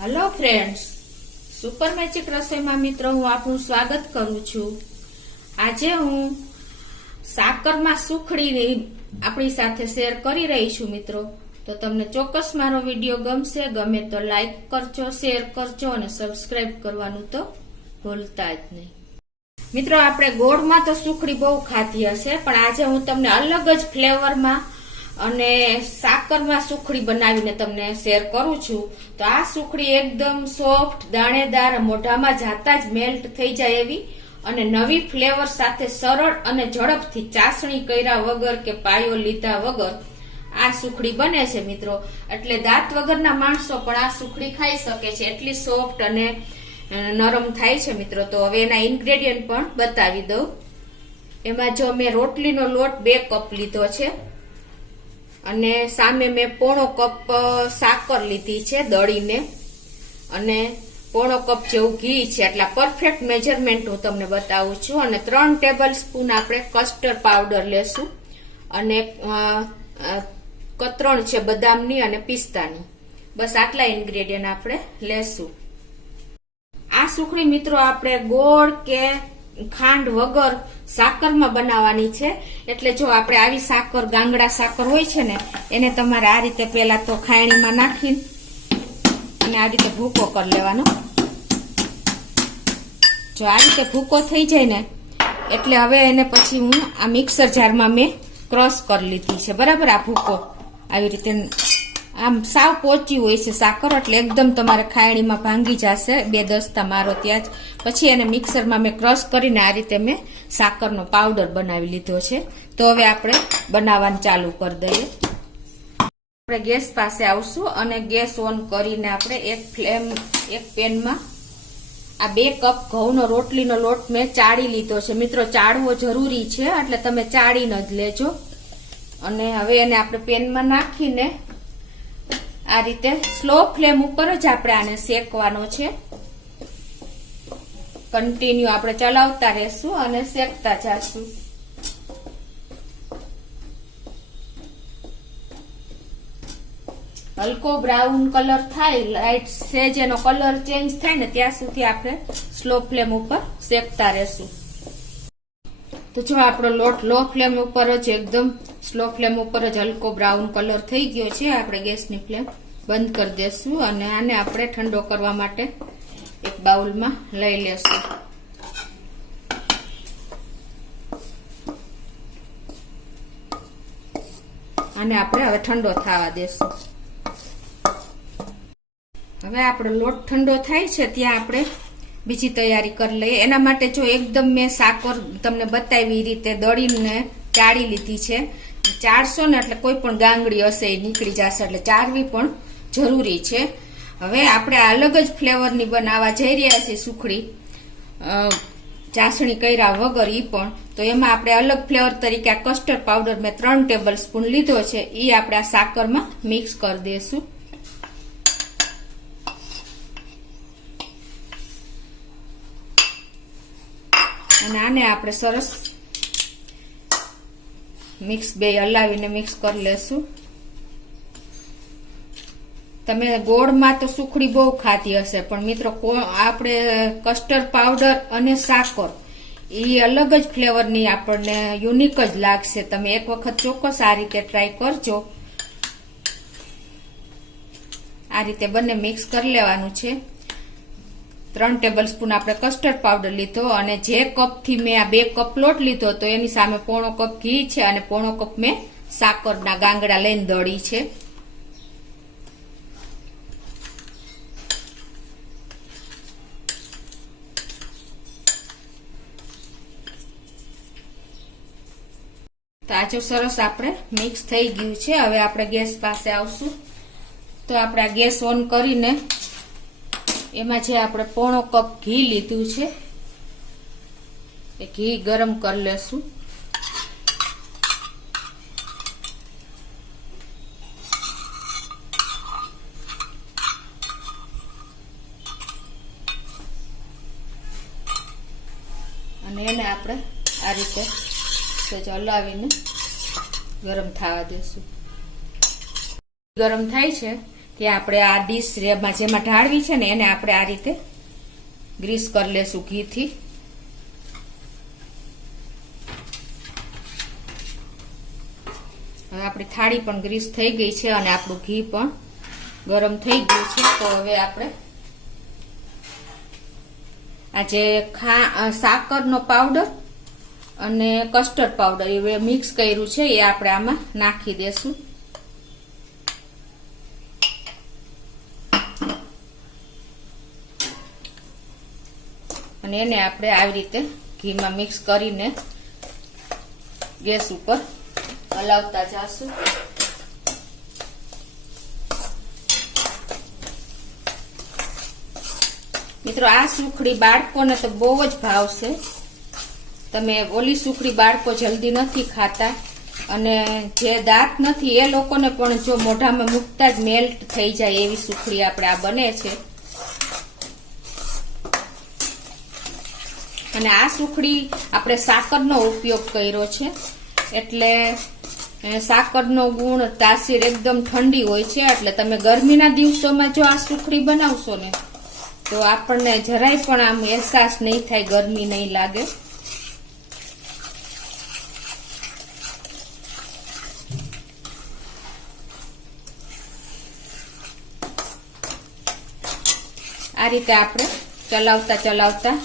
Hello friends, super magic રસોઈમાં મિત્રો હું આપનું સ્વાગત કરું છું। આજે હું સાકરમાં સુખડી આપણી સાથે શેર કરી રહી છું મિત્રો। તો તમને ચોક્કસ મારો વિડીયો ગમશે, ગમે તો લાઈક કરજો, શેર કરજો અને સબસ્ક્રાઇબ કરવાનું તો ભૂલતા જ નહીં। મિત્રો આપણે ગોળમાં તો સુખડી બહુ ખાધી હશે, પણ આજે હું તમને અલગ જ ફ્લેવરમાં અને સાકરમાં સુખડી બનાવીને તમને શેર કરું છું। તો આ સુખડી એકદમ સોફ્ટ, દાણેદાર, મોઢામાં જાતા જ મેલ્ટ થઈ જાય એવી અને નવી ફ્લેવર સાથે સરળ અને ઝડપથી ચાસણી કર્યા વગર કે પાયો લીધા વગર આ સુખડી બને છે મિત્રો। એટલે દાંત વગરના માણસો પણ આ સુખડી ખાઈ શકે છે, એટલી સોફ્ટ અને નરમ થાય છે મિત્રો। તો હવે એના ઇન્ગ્રેડિયન્ટ પણ બતાવી દઉં। એમાં જો મેં રોટલીનો લોટ 2 કપ લીધો છે અને સામે મેં પોણો કપ સાકર લીધી છે દળીને અને પોણો કપ જેવું ઘી છે। એટલા પરફેક્ટ મેજરમેન્ટ હું તમને બતાવું છું। અને 3 ટેબલ સ્પૂન આપણે કસ્ટર્ડ પાવડર લેશું અને કતરણ છે બદામની અને પિસ્તાની। બસ આટલા ઇન્ગ્રેડિયન્ટ આપણે લેશું। આ સુખડી મિત્રો આપણે ગોળ કે ખાંડ વગર સાકરમાં બનાવવાની છે। એટલે જો આપણે આવી સાકર, ગાંગડા સાકર હોય છે ને, એને તમારે આ રીતે પેલા તો ખાયણીમાં નાખીને અને આ રીતે ભૂકો કરી લેવાનો। જો આ રીતે ભૂકો થઈ જાય ને એટલે હવે એને પછી હું આ મિક્સર જારમાં મેં ક્રશ કરી લીધી છે, બરાબર। આ ભૂકો આવી રીતે આમ સાવ પોચી હોય છે સાકર, એટલે એકદમ તમારે ખાયણીમાં ભાંગી જશે, 2 દસ્તા મારો ત્યાં જ। પછી એને મિક્સરમાં મેં ક્રશ કરીને આ રીતે મેં સાકરનો પાવડર બનાવી લીધો છે। તો હવે આપણે બનાવવાનું ચાલુ કરી દઈએ। આપણે ગેસ પાસે આવશું અને ગેસ ઓન કરીને આપણે એક પેનમાં આ 2 કપ ઘઉંનો રોટલીનો લોટ મેં ચાળી લીધો છે મિત્રો। ચાળવો જરૂરી છે, એટલે તમે ચાળીને જ લેજો। અને હવે એને આપણે પેનમાં નાખીને આ રીતે સ્લો ફ્લેમ ઉપર જ આપણે આને શેકવાનો છે। કન્ટિન્યુ આપણે ચલાવતા રહેશું અને શેકતા જશું। હલકો બ્રાઉન કલર થાય, લાઈટ સેજ એનો કલર ચેન્જ થાય ને ત્યાં સુધી આપણે સ્લો ફ્લેમ ઉપર શેકતા રહેશું। તો જો આપણો લોટ લો ફ્લેમ ઉપર જ, એકદમ સ્લો ફ્લેમ ઉપર જ હલકો બ્રાઉન કલર થઈ ગયો છે। આપણે ગેસની ફ્લેમ બંધ કરી દેશું અને આને આપણે ઠંડો કરવા માટે એક બાઉલમાં લઈ લેશું। આને આપણે હવે ઠંડો થવા દેશું। હવે આપણો લોટ ઠંડો થાય છે ત્યાં આપણે બીજી તૈયારી કરી લઈએ। એના માટે જો એકદમ મેં સાકર તમને બતાવી રીતે દળીને ચાળી લીધી છે। ચાળશો ને એટલે કોઈ પણ ગાંગડી હશે એ નીકળી જશે, એટલે ચાળવી પણ જરૂરી છે। હવે આપણે અલગ જ ફ્લેવરની બનાવવા જઈ રહ્યા છીએ સુખડી, ચાસણી કર્યા વગર ઈ પણ। તો એમાં આપણે અલગ ફ્લેવર તરીકે આ કસ્ટર્ડ પાવડર મેં 3 ટેબલ સ્પૂન લીધો છે, એ આપણે આ સાકરમાં મિક્સ કરી દઈશું। અને આને આપણે સરસ મિક્સ હલાવીને મિક્સ કરી લેશું। તમે ગોળમાં તો સુખડી બહુ ખાધી હશે, પણ મિત્રો આપણે કસ્ટર્ડ પાવડર અને સાકર એ અલગ જ ફ્લેવરની આપણને યુનિક જ લાગશે। તમે એક વખત ચોક્કસ આ રીતે ટ્રાય કરજો। આ રીતે બંને મિક્સ કરી લેવાનું છે। 3 ટેબલ સ્પૂન આપણે કસ્ટર્ડ પાવડર લીધો અને જે કપથી મેં આ 2 કપ લોટ લીધો તો એની સામે પોણો કપ ઘી છે અને પોણો કપ મેં સાકરના ગાંગડા લઈને દળી છે। તો આ જો સરસ આપણે મિક્સ થઈ ગયું છે। હવે આપણે ગેસ પાસે આવશું। તો આપણે આ ગેસ ઓન કરીને એમાં જે આપણે પોણો કપ ઘી લીધું છે એ ઘી ગરમ કરી લેશું। અને એને આપણે આ રીતે હલાવીને ગરમ થવા દેશું। ગરમ થાય છે ત્યાં આપણે આ ડીશ જેમાં ઢાળવી છે ને એને આપણે આ રીતે ગ્રીસ કરી લેશું ઘીથી. હવે આપણી થાળી પણ ગ્રીસ થઈ ગઈ છે અને આપણું ઘી પણ ગરમ થઈ ગયું છે. તો હવે આપણે આ જે સાકરનો પાવડર અને કસ્ટર્ડ પાવડર એ મિક્સ કર્યું છે એ આપણે આમાં નાખી દેશું. અને એને આપણે આવી રીતે ઘીમાં મિક્સ કરીને ગેસ ઉપર હલાવતા જાશું. મિત્રો આ સુખડી બાળકોને તો બહુ જ ભાવશે. તમે ઓલી સુખડી બાળકો જલ્દી નથી ખાતા અને જે દાંત નથી એ લોકોને પણ જો મોઢામાં મૂકતા જ મેલ્ટ થઈ જાય એવી સુખડી આપણે આ બને છે. અને આ સુખડી આપણે સાકરનો ઉપયોગ કર્યો છે એટલે સાકરનો ગુણ તાસીર એકદમ ઠંડી હોય છે. એટલે તમે ગરમીના દિવસોમાં જો આ સુખડી બનાવશો ને તો આપણને જરાય પણ આમ અહેસાસ નહીં થાય, ગરમી નહીં લાગે. આ રીતે આપણે ચલાવતા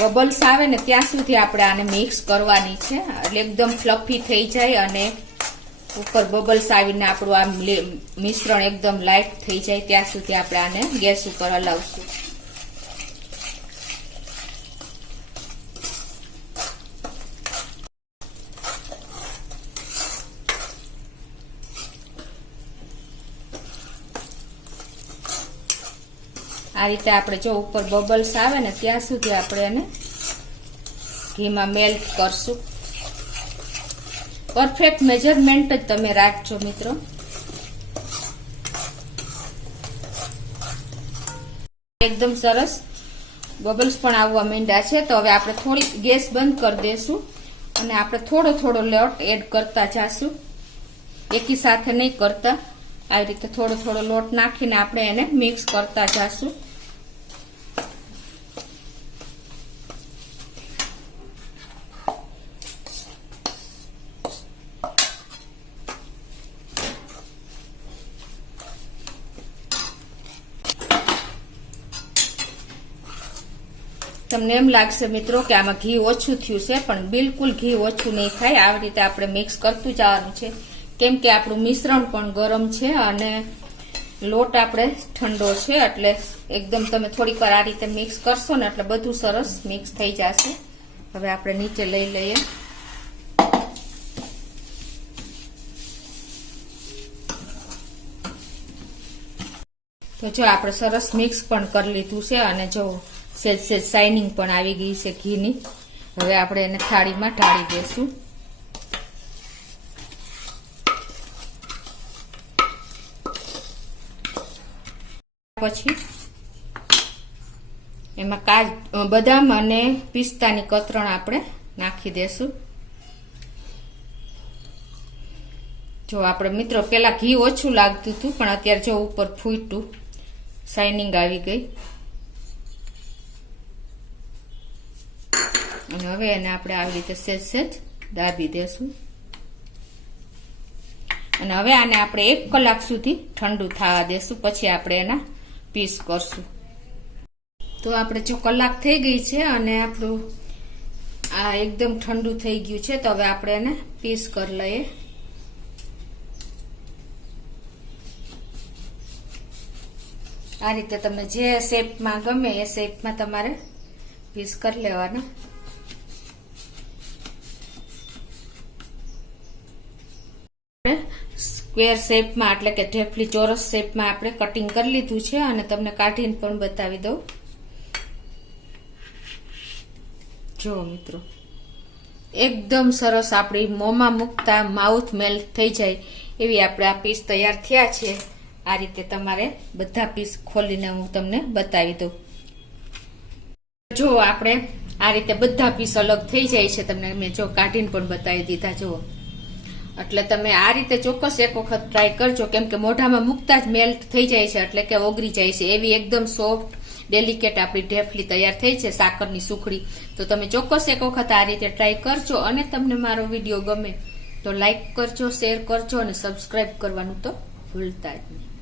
બબલ્સ આવે ને ત્યાં સુધી આપણે આને મિક્સ કરવાની છે. એટલે એકદમ ફ્લફી થઈ જાય અને ઉપર બબલ્સ આવીને આપણું આ મિશ્રણ એકદમ લાઇટ થઈ જાય ત્યાં સુધી આપણે આને ગેસ ઉપર હલાવશું. આ રીતે આપણે જો ઉપર બબલ્સ આવે ને ત્યાં સુધી આપણે એને ઘીમાં મેલ્ટ કરશું. પરફેક્ટ મેજરમેન્ટ જ તમે રાખજો મિત્રો. એકદમ સરસ બબલ્સ પણ આવવા માંડ્યા છે. તો હવે આપણે થોડી ગેસ બંધ કરી દેશું અને આપણે થોડો લોટ એડ કરતા જાશું. એકી સાથે નહીં કરતા, આવી રીતે થોડો લોટ નાખીને આપણે એને મિક્સ કરતા જાશું. તમને એમ લાગશે મિત્રો કે આમાં ઘી ઓછું થયું છે, પણ બિલકુલ ઘી ઓછું નહીં થાય. આવી રીતે આપણે મિક્સ કરતું જવાનું છે કેમ કે આપણું મિશ્રણ પણ ગરમ છે અને લોટ આપણે ઠંડો છે. એટલે એકદમ તમે થોડીક વાર આ રીતે મિક્સ કરશો ને એટલે બધું સરસ મિક્સ થઈ જશે. હવે આપણે નીચે લઈ લઈએ. તો જો આપણે સરસ મિક્સ પણ કરી લીધું છે અને જો સેજ શાઇનિંગ પણ આવી ગઈ છે ઘીની. હવે આપણે એને થાળીમાં ઢાળી દેશું. પછી એમાં બદામ અને પિસ્તાની કતરણ આપણે નાખી દેશું. જો આપણે મિત્રો પેલા ઘી ઓછું લાગતું હતું પણ અત્યારે જો ઉપર ફૂટ્યું, શાઇનિંગ આવી ગઈ. અને હવે એને આપણે આવી રીતે સેજ દાબી દેશું. અને હવે આને આપણે 1 કલાક સુધી ઠંડુ થવા દેશું, પછી આપણે એના પીસ કરશું. તો આપણે જો કલાક થઈ ગઈ છે અને આપણું આ એકદમ ઠંડુ થઈ ગયું છે. તો હવે આપણે એને પીસ કરી લઈએ. આ રીતે તમને જે શેપમાં ગમે એ શેપમાં તમારે પીસ કરી લેવાના. સ્ક્વેર શેપમાં એટલે કે ઢેફલી ચોરસ શેપમાં આપણે કટિંગ કરી લીધું છે અને તમને કાઢીને પણ બતાવી દઉં. જો મિત્રો એકદમ સરસ આપણી મોંમાં મૂકતા માઉથ મેલ્ટ થઈ જાય એવી આપણે આ પીસ તૈયાર થયા છે. આ રીતે તમારે બધા પીસ ખોલીને હું તમને બતાવી દઉં. જો આપણે આ રીતે બધા પીસ અલગ થઈ જાય છે. તમને મેં જો કાઢીને પણ બતાવી દીધા. જુઓ એટલે તમે આ રીતે ચોક્કસ એક વખત ટ્રાય કરજો, કેમ કે મોઢામાં મૂકતા જ મેલ્ટ થઈ જાય છે, એટલે કે ઓગળી જાય છે. એવી એકદમ સોફ્ટ ડેલિકેટ આપણી ઢેફલી તૈયાર થઈ છે, સાકરની સુખડી. તો તમે ચોક્કસ એક વખત આ રીતે ટ્રાય કરજો. અને તમને મારો વિડીયો ગમે તો લાઈક કરજો, શેર કરજો અને સબસ્ક્રાઇબ કરવાનું તો ભૂલતા જ નહીં.